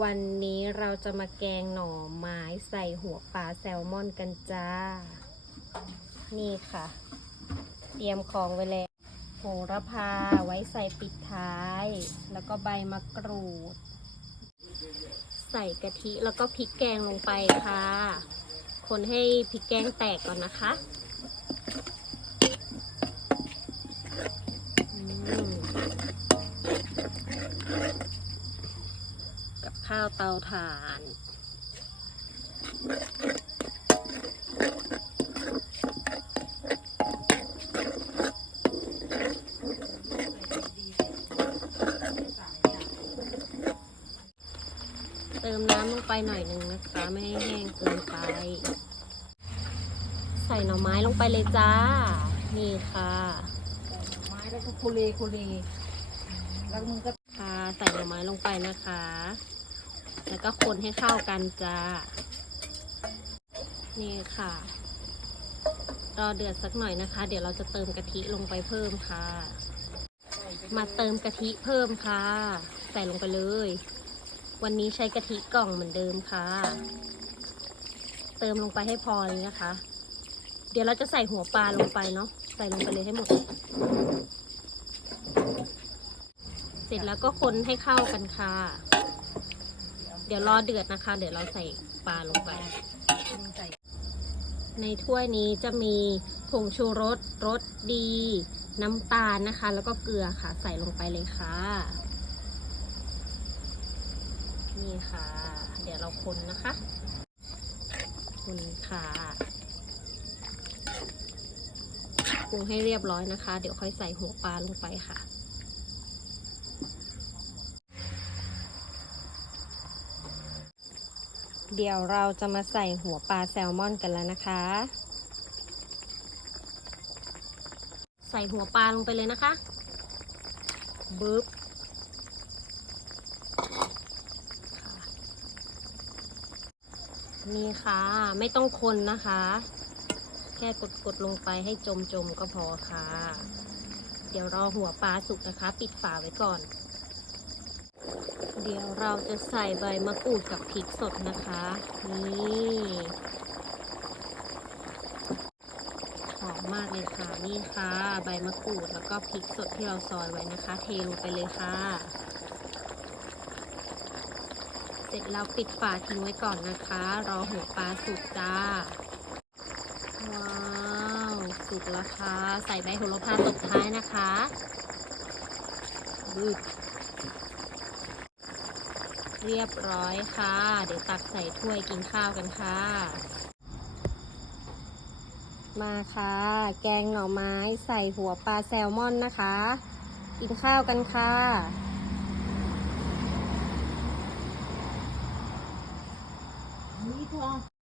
วันนี้เราจะมาแกงหน่อไม้ใส่หัวปลาแซลมอนกันจ้า นี่ค่ะ เตรียมของไว้แล้วโหระพาไว้ใส่ปิดท้าย แล้วก็ใบมะกรูด ใส่กะทิแล้วก็พริกแกงลงไปค่ะ คนให้พริกแกงแตกก่อนนะคะอืม กับ ข้าวเตาถ่าน เติมน้ำลงไปหน่อยหนึ่งนะคะ ไม่ให้แห้งเกินไป ใส่หน่อไม้ลงไปเลยจ้า นี่ค่ะไม้แล้วก็คุเลคุเลแล้วมึงก็ค่ะใส่หน่อไม้ลงไปนะคะ แล้วก็คนให้เข้ากันจ้า นี่ค่ะ รอเดือดสักหน่อยนะคะ เดี๋ยวเราจะเติมกะทิลงไปเพิ่มค่ะ มาเติมกะทิเพิ่มค่ะ ใส่ลงไปเลย วันนี้ใช้กะทิกล่องเหมือนเดิมค่ะ เติมลงไปให้พอเลยนะคะ เดี๋ยวเราจะใส่หัวปลาลงไปเนาะ ใส่ลงไปเลยให้หมดเสร็จแล้วก็คนให้เข้ากันค่ะ ดี๋ยวรอเดือดนะคะ เดี๋ยวเราใส่ปลาลงไป ในถ้วยนี้จะมีผงชูรสรสดี น้ำตาลนะคะ แล้วก็เกลือค่ะ ใส่ลงไปเลยค่ะ นี่ค่ะ เดี๋ยวเราคนนะคะคนค่ะปรุงให้เรียบร้อยนะคะ เดี๋ยวค่อยใส่หัวปลาลงไปค่ะ เดี๋ยวเราจะมาใส่หัวปลาแซลมอนกันแล้วนะคะ ใส่หัวปลาลงไปเลยนะคะบึ๊บนี่ค่ะ ไม่ต้องคนนะคะ แค่กดกดลงไปให้จมจมก็พอค่ะ เดี๋ยวรอหัวปลาสุกนะคะ ปิดฝาไว้ก่อน เดี๋ยวเราจะใส่ใบมะกรูดกับพริกสดนะคะ นี่หอมมากเลยค่ะ นี่ค่ะ ใบมะกรูดแล้วก็พริกสดที่เราซอยไว้นะคะ เทลงไปเลยค่ะ เสร็จแล้วปิดฝาทิ้งไว้ก่อนนะคะ รอหัวปลาสุกจ้า ว้าวสุกแล้วค่ะ ใส่ใบโหระพาตบท้ายนะคะบึด เรียบร้อยค่ะ เดี๋ยวตักใส่ถ้วยกินข้าวกันค่ะ มาค่ะ แกงหน่อไม้ใส่หัวปลาแซลมอนนะคะ กินข้าวกันค่ะนี่ทอง